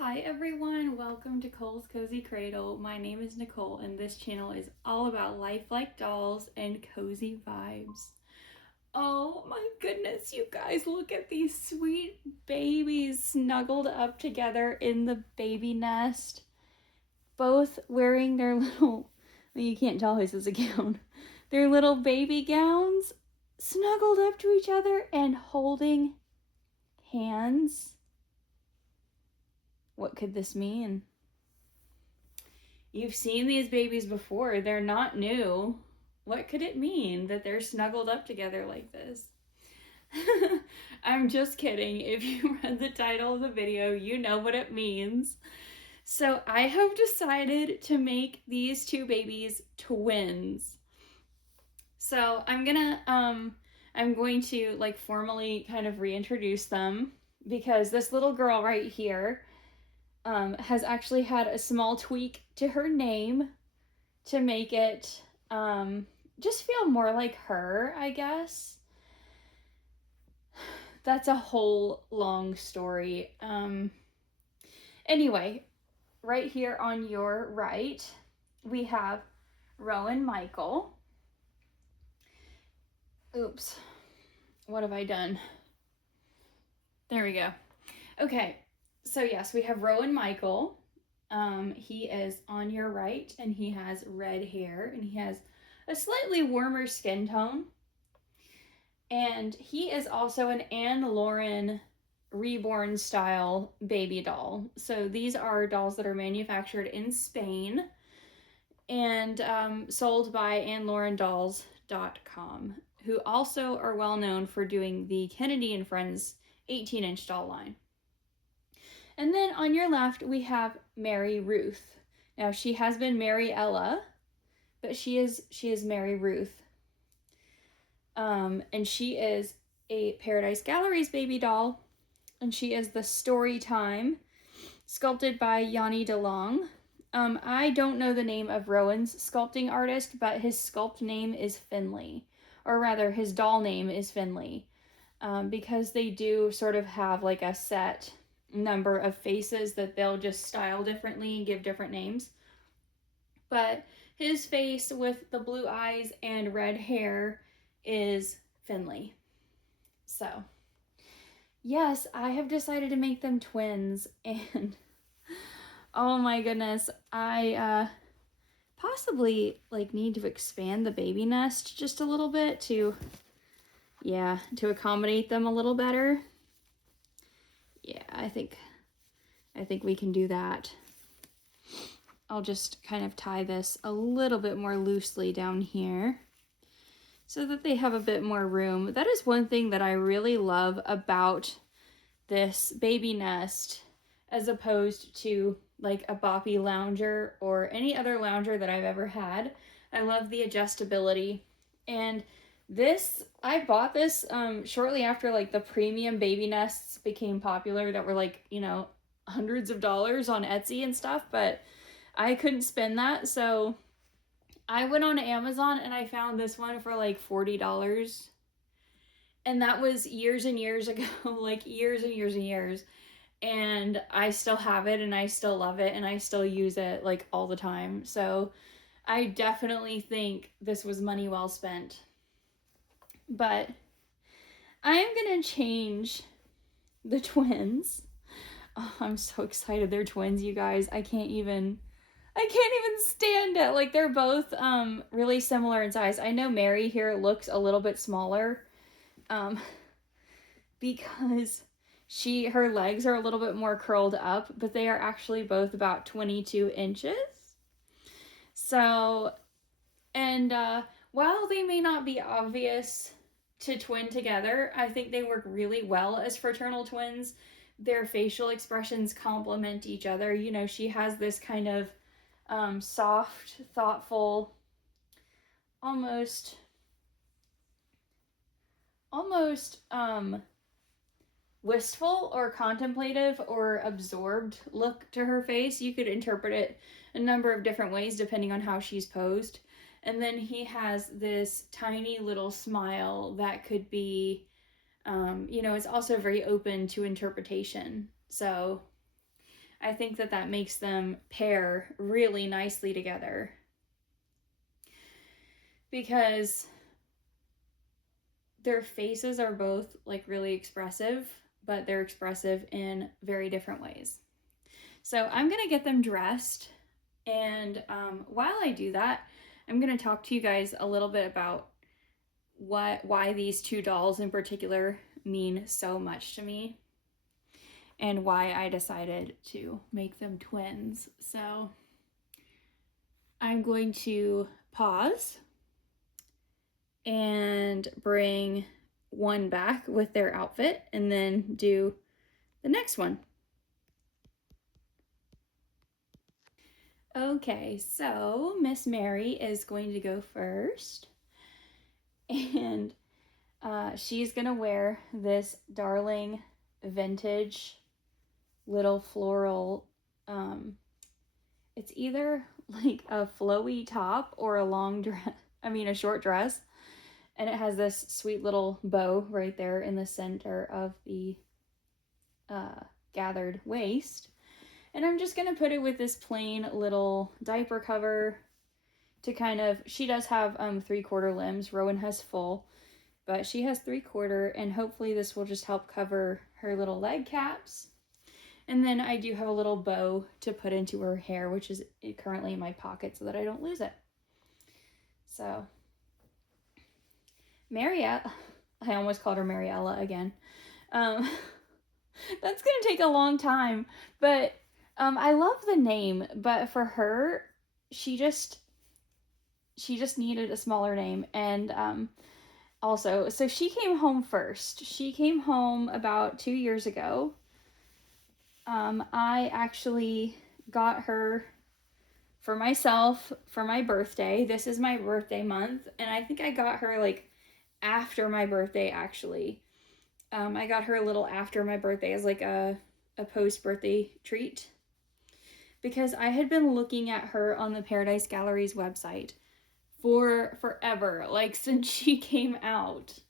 Hi everyone, welcome to Cole's Cozy Cradle. My name is Nicole and this channel is all about lifelike dolls and cozy vibes. Oh my goodness, you guys, look at these sweet babies snuggled up together in the baby nest. Both wearing their little, well, you can't tell this is a gown, their little baby gowns, snuggled up to each other and holding hands. What could this mean? You've seen these babies before. They're not new. What could it mean that they're snuggled up together like this? I'm just kidding. If you read the title of the video, you know what it means. So I have decided to make these two babies twins. So I'm going to like formally kind of reintroduce them because this little girl right here has actually had a small tweak to her name to make it just feel more like her, I guess. That's a whole long story. Anyway, right here on your right, we have Rowan Michael. Oops, what have I done? There we go. Okay, so yes, we have Rowan Michael. He is on your right and he has red hair and he has a slightly warmer skin tone. And he is also an Anne Lauren reborn style baby doll. So these are dolls that are manufactured in Spain and sold by AnneLaurenDolls.com, who also are well known for doing the Kennedy and Friends 18-inch doll line. And then on your left, we have Mary Ruth. Now, she has been Mary Ella, but she is Mary Ruth. And she is a Paradise Galleries baby doll, and she is the Story Time, sculpted by Yanni DeLong. I don't know the name of Rowan's sculpting artist, but his sculpt name is Finley, or rather, his doll name is Finley, because they do sort of have like a set number of faces that they'll just style differently and give different names. But his face with the blue eyes and red hair is Finley. So, yes, I have decided to make them twins, and oh my goodness, I possibly like need to expand the baby nest just a little bit to accommodate them a little better. Yeah, I think we can do that. I'll just kind of tie this a little bit more loosely down here so that they have a bit more room. That is one thing that I really love about this baby nest as opposed to like a boppy lounger or any other lounger that I've ever had. I love the adjustability. And this, I bought this shortly after like the premium baby nests became popular that were like, you know, hundreds of dollars on Etsy and stuff, but I couldn't spend that, so I went on Amazon and I found this one for like $40. And that was years and years ago, like years and years and years. And I still have it and I still love it and I still use it like all the time. So I definitely think this was money well spent. But I am going to change the twins. Oh, I'm so excited they're twins, you guys. I can't even stand it. Like, they're both really similar in size. I know Mary here looks a little bit smaller because her legs are a little bit more curled up, but they are actually both about 22 inches. So, and while they may not be obvious to twin together, I think they work really well as fraternal twins. Their facial expressions complement each other. You know, she has this kind of soft, thoughtful, almost wistful or contemplative or absorbed look to her face. You could interpret it a number of different ways depending on how she's posed. And then he has this tiny little smile that could be, you know, it's also very open to interpretation. So I think that that makes them pair really nicely together. Because their faces are both like really expressive, but they're expressive in very different ways. So I'm gonna get them dressed, and while I do that, I'm gonna talk to you guys a little bit about why these two dolls in particular mean so much to me, and why I decided to make them twins. So I'm going to pause and bring one back with their outfit and then do the next one. Okay, so Miss Mary is going to go first, and she's gonna wear this darling vintage little floral, it's either like a flowy top or a long dress, a short dress, and it has this sweet little bow right there in the center of the gathered waist. And I'm just gonna put it with this plain little diaper cover to kind of, she does have 3/4 limbs. Rowan has full, but she has 3/4, and hopefully this will just help cover her little leg caps. And then I do have a little bow to put into her hair, which is currently in my pocket so that I don't lose it. So, Mariella, I almost called her Mariella again. That's gonna take a long time, but I love the name, but for her, she just needed a smaller name. And also, so she came home first. She came home about 2 years ago. I actually got her for myself for my birthday. This is my birthday month, and I think I got her like after my birthday, actually. I got her a little after my birthday as like a post-birthday treat, because I had been looking at her on the Paradise Gallery's website for forever, like since she came out.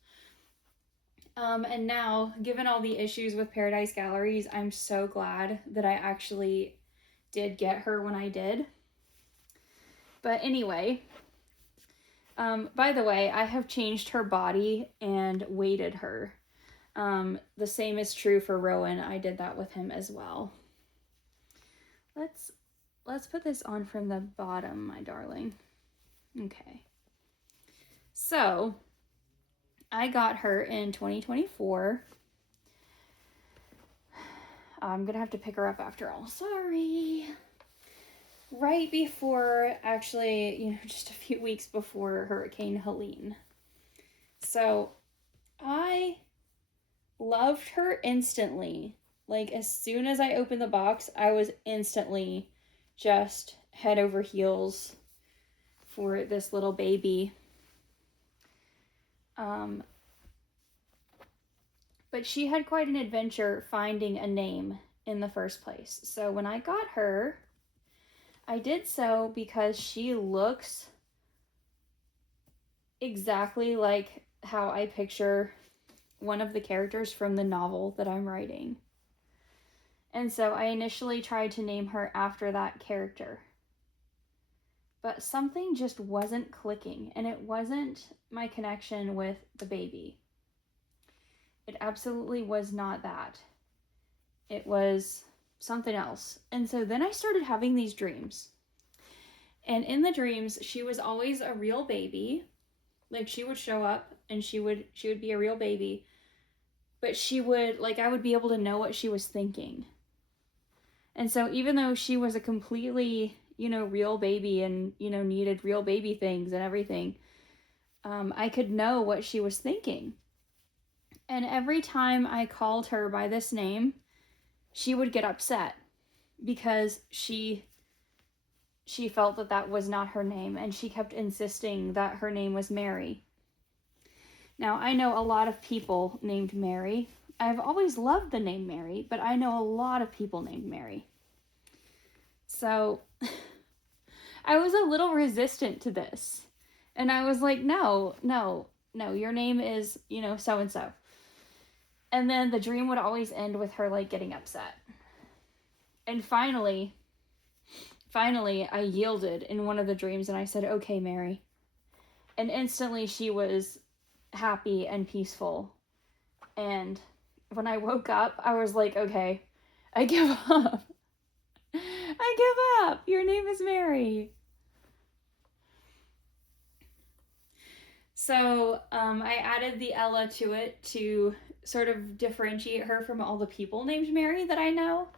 And now, given all the issues with Paradise Galleries, I'm so glad that I actually did get her when I did. But anyway, by the way, I have changed her body and weighted her. The same is true for Rowan. I did that with him as well. Let's put this on from the bottom, my darling. Okay. So, I got her in 2024. I'm gonna have to pick her up after all. Sorry. Right before, actually, just a few weeks before Hurricane Helene. So, I loved her instantly. Like, as soon as I opened the box, I was instantly just head over heels for this little baby. But she had quite an adventure finding a name in the first place. So when I got her, I did so because she looks exactly like how I picture one of the characters from the novel that I'm writing. And so I initially tried to name her after that character. But something just wasn't clicking, and it wasn't my connection with the baby. It absolutely was not that. It was something else. And so then I started having these dreams. And in the dreams, she was always a real baby. Like, she would show up and she would be a real baby. But she would, like, I would be able to know what she was thinking. And so even though she was a completely, real baby and, needed real baby things and everything, I could know what she was thinking. And every time I called her by this name, she would get upset because she felt that that was not her name, and she kept insisting that her name was Mary. Now, I know a lot of people named Mary. I've always loved the name Mary, but I know a lot of people named Mary. So I was a little resistant to this. And I was like, no, your name is, so-and-so. And then the dream would always end with her, like, getting upset. And finally, I yielded in one of the dreams and I said, okay, Mary. And instantly she was happy and peaceful. And when I woke up, I was like, okay, I give up. I give up. Your name is Mary. So I added the Ella to it to sort of differentiate her from all the people named Mary that I know.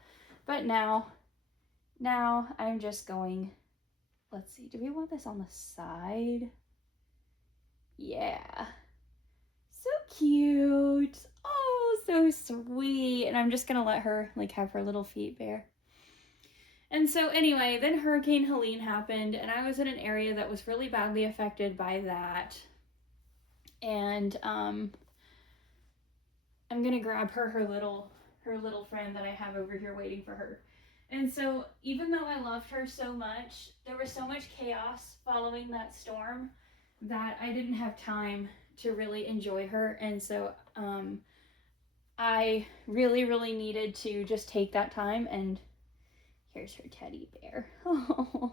But now I'm just going, let's see, do we want this on the side? Yeah. So cute. Oh, so sweet. And I'm just going to let her like have her little feet bare. And so anyway, then Hurricane Helene happened and I was in an area that was really badly affected by that. And I'm going to grab her little friend that I have over here waiting for her. And so even though I loved her so much, there was so much chaos following that storm that I didn't have time to really enjoy her. And so I really, really needed to just take that time. And here's her teddy bear. Oh,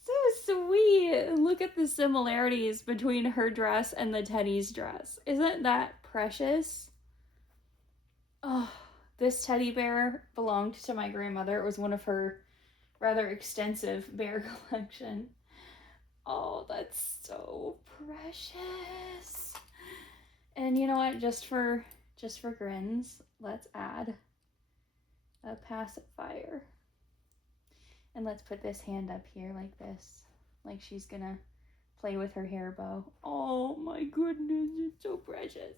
so sweet. Look at the similarities between her dress and the teddy's dress. Isn't that precious? Oh, this teddy bear belonged to my grandmother. It was one of her rather extensive bear collection. Oh, that's so precious. And you know what? Just for grins, let's add a pacifier. And let's put this hand up here like this. Like she's gonna play with her hair bow. Oh my goodness, it's so precious.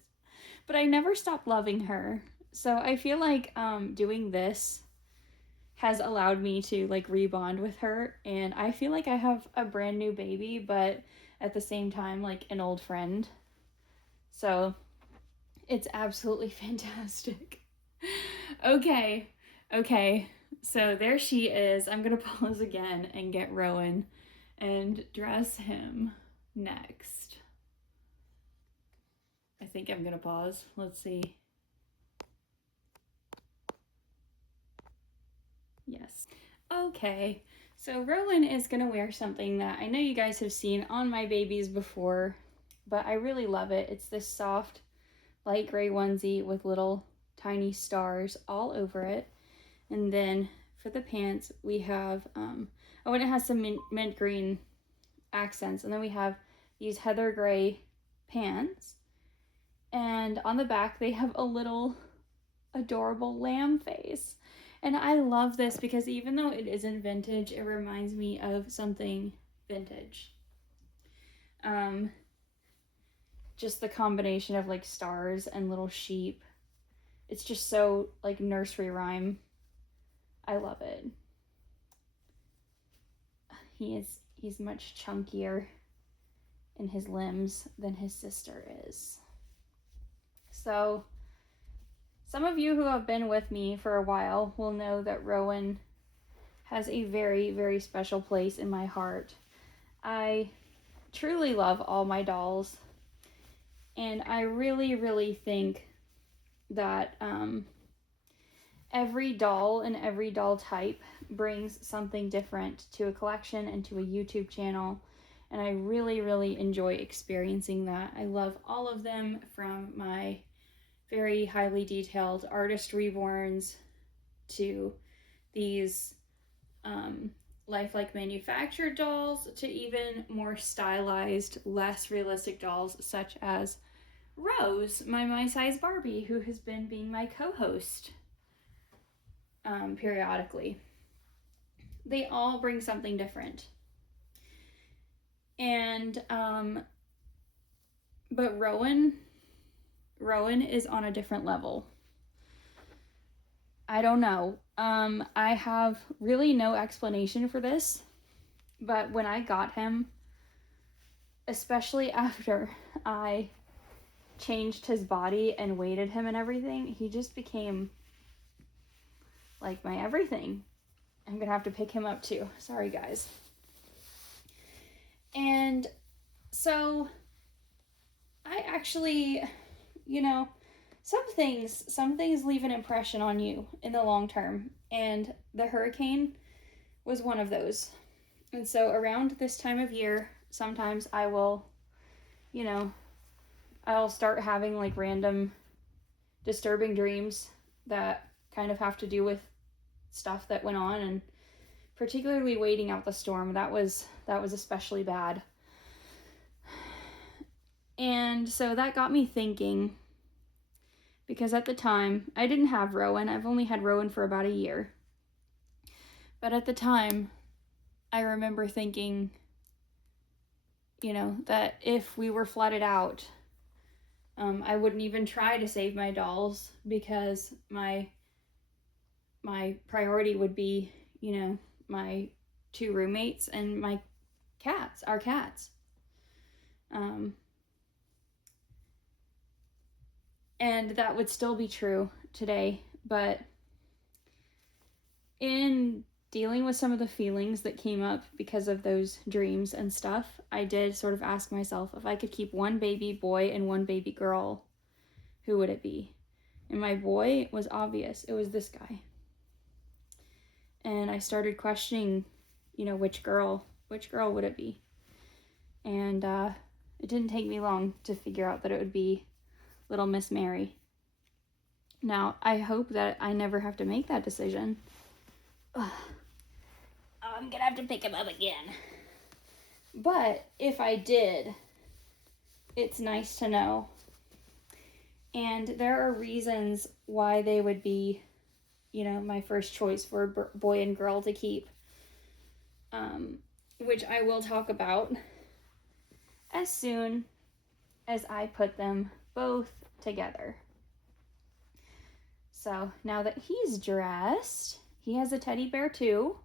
But I never stopped loving her. So I feel like doing this has allowed me to like rebond with her. And I feel like I have a brand new baby, but at the same time, like an old friend. So it's absolutely fantastic. Okay. So there she is. I'm going to pause again and get Rowan and dress him next. I think I'm going to pause. Let's see. Yes. Okay. So Rowan is going to wear something that I know you guys have seen on my babies before, but I really love it. It's this soft light gray onesie with little tiny stars all over it. And then for the pants, we have, and it has some mint green accents. And then we have these heather gray pants. And on the back, they have a little adorable lamb face. And I love this because even though it isn't vintage, it reminds me of something vintage. Just the combination of like stars and little sheep. It's just so like nursery rhyme. I love it. He's much chunkier in his limbs than his sister is. So some of you who have been with me for a while will know that Rowan has a very, very special place in my heart. I truly love all my dolls, and I really, really think that every doll and every doll type brings something different to a collection and to a YouTube channel, and I really, really enjoy experiencing that. I love all of them, from my very highly detailed artist reborns to these lifelike manufactured dolls to even more stylized, less realistic dolls such as Rose, my size Barbie, who has been being my co-host periodically. They all bring something different. And but Rowan is on a different level. I don't know. I have really no explanation for this, but when I got him, especially after I changed his body and weighted him and everything, he just became like my everything. I'm gonna have to pick him up too. Sorry, guys. And so I actually, some things leave an impression on you in the long term, and the hurricane was one of those. And so around this time of year, sometimes I will, you know, I'll start having like random disturbing dreams that kind of have to do with stuff that went on, and particularly waiting out the storm. That was especially bad. And so that got me thinking, because at the time I didn't have Rowan. I've only had Rowan for about a year. But at the time, I remember thinking, that if we were flooded out, I wouldn't even try to save my dolls, because my priority would be, my 2 roommates and my cats, our cats. And that would still be true today, but in dealing with some of the feelings that came up because of those dreams and stuff, I did sort of ask myself, if I could keep one baby boy and one baby girl, who would it be? And my boy was obvious. It was this guy. And I started questioning, which girl would it be? And it didn't take me long to figure out that it would be little Miss Mary. Now, I hope that I never have to make that decision. Ugh. I'm gonna have to pick him up again. But if I did, it's nice to know. And there are reasons why they would be, my first choice for boy and girl to keep, which I will talk about as soon as I put them both together. So now that he's dressed, he has a teddy bear too.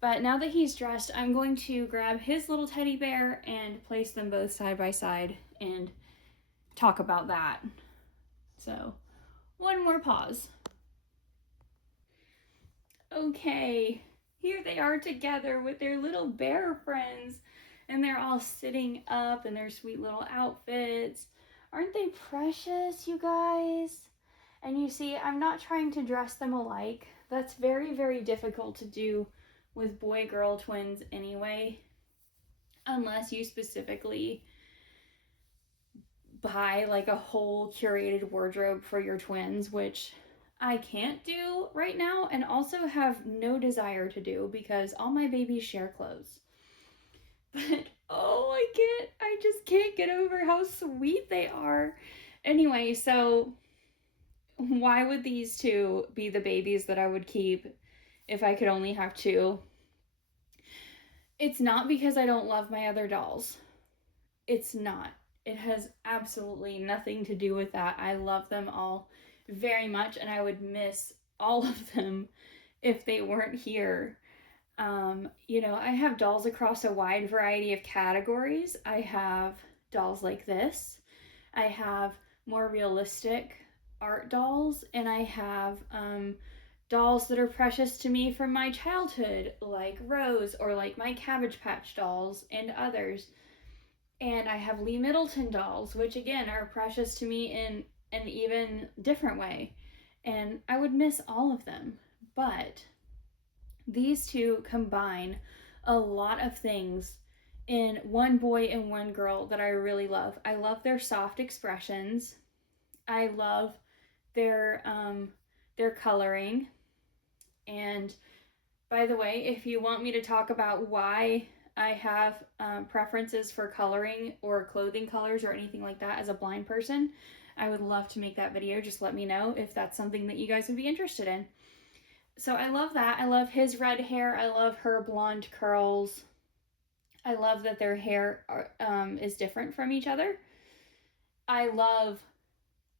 But now that he's dressed, I'm going to grab his little teddy bear and place them both side by side and talk about that. So, one more pause. Okay, here they are together with their little bear friends, and they're all sitting up in their sweet little outfits. Aren't they precious, you guys? And you see, I'm not trying to dress them alike. That's very, very difficult to do with boy-girl twins anyway, unless you specifically buy like a whole curated wardrobe for your twins, which I can't do right now, and also have no desire to do, because all my babies share clothes. But I just can't get over how sweet they are. Anyway, so why would these 2 be the babies that I would keep if I could only have 2? It's not because I don't love my other dolls. It's not. It has absolutely nothing to do with that. I love them all very much, and I would miss all of them if they weren't here. I have dolls across a wide variety of categories. I have dolls like this. I have more realistic art dolls, and I have dolls that are precious to me from my childhood, like Rose, or like my Cabbage Patch dolls and others. And I have Lee Middleton dolls, which again are precious to me in an even different way. And I would miss all of them. But these 2 combine a lot of things in one boy and one girl that I really love. I love their soft expressions. I love their coloring. And by the way, if you want me to talk about why I have preferences for coloring or clothing colors or anything like that as a blind person, I would love to make that video. Just let me know if that's something that you guys would be interested in. So I love that. I love his red hair. I love her blonde curls. I love that their hair is different from each other. I love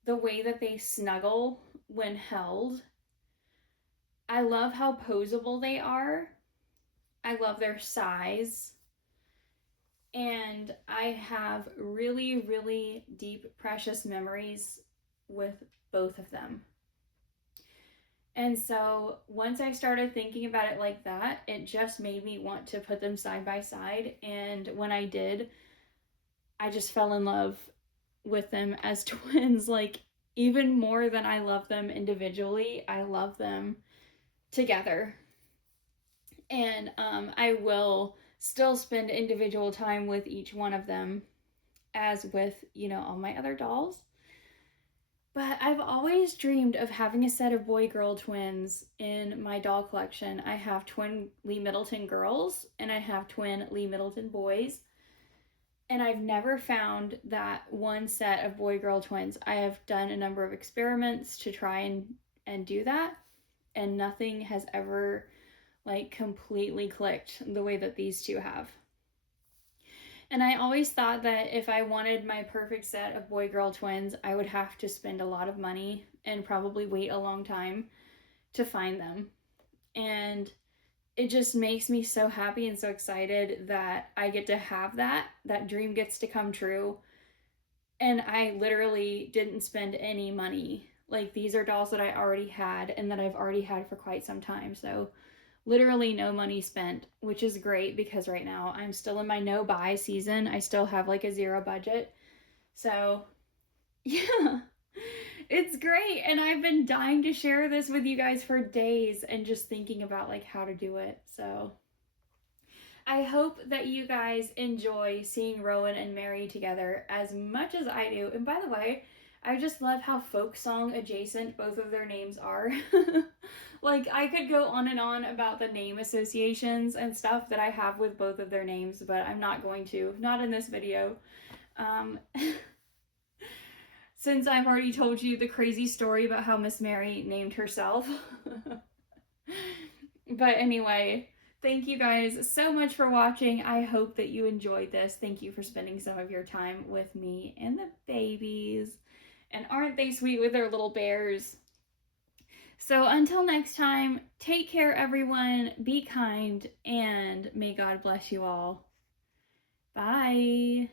the way that they snuggle when held. I love how poseable they are. I love their size. And I have really, really deep, precious memories with both of them. And so once I started thinking about it like that, it just made me want to put them side by side. And when I did, I just fell in love with them as twins, like even more than I love them individually, I love them together. And I will still spend individual time with each one of them as with, you know, all my other dolls. But I've always dreamed of having a set of boy-girl twins in my doll collection. I have twin Lee Middleton girls and I have twin Lee Middleton boys. And I've never found that one set of boy-girl twins. I have done a number of experiments to try and do that, and nothing has ever like completely clicked the way that these two have. And I always thought that if I wanted my perfect set of boy-girl twins, I would have to spend a lot of money and probably wait a long time to find them. And it just makes me so happy and so excited that I get to have that. That dream gets to come true. And I literally didn't spend any money. Like, these are dolls that I already had and that I've already had for quite some time. So literally no money spent, which is great because right now I'm still in my no buy season. I still have like a zero budget. So yeah, it's great. And I've been dying to share this with you guys for days and just thinking about like how to do it. So I hope that you guys enjoy seeing Rowan and Mary together as much as I do. And by the way, I just love how folk song adjacent both of their names are. Like, I could go on and on about the name associations and stuff that I have with both of their names, but I'm not going to. Not in this video. Since I've already told you the crazy story about how Miss Mary named herself. But anyway, thank you guys so much for watching. I hope that you enjoyed this. Thank you for spending some of your time with me and the babies. And aren't they sweet with their little bears? So until next time, take care, everyone. Be kind, and may God bless you all. Bye.